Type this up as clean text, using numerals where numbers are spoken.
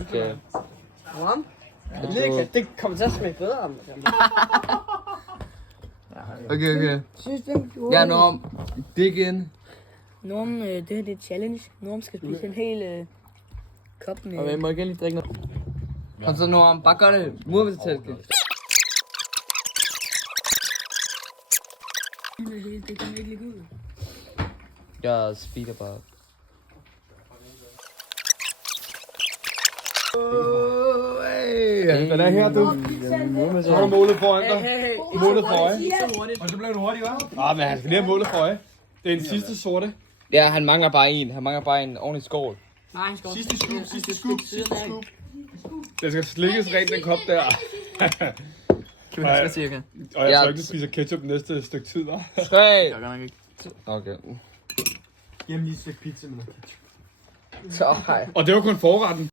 Okay. Rom? Det kommer til at smage bedre. Okay. Synes du? Ja, Norm. Dig in. Norm, det her det er challenge. Norm skal spise en hel kop med... Okay, må jeg gerne lige drikke noget? Kom så, Norm. Bare gør det. Murvildtaske. Det kan ikke ligge ud. Jeg speeder bare. Den er her, du. Så har du målet foran dig. Målet for øje. Og så bliver du hurtigt, hva'? Men han skal lige have målet for øje. Det er den sidste sorte. Ja, han mangler bare en. Han mangler bare en ordentlig skål. Nej, han skal Sidste scoop. Det skal slikkes rent den kop der. Kan vi huske cirka? Og jeg tror ikke, du spiser ketchup næste stykke tid, hva'? 3. Jeg gør nok ikke. Okay. Jamen lige et stykke pizza med noget ketchup. Så hej. Og det var kun forretten.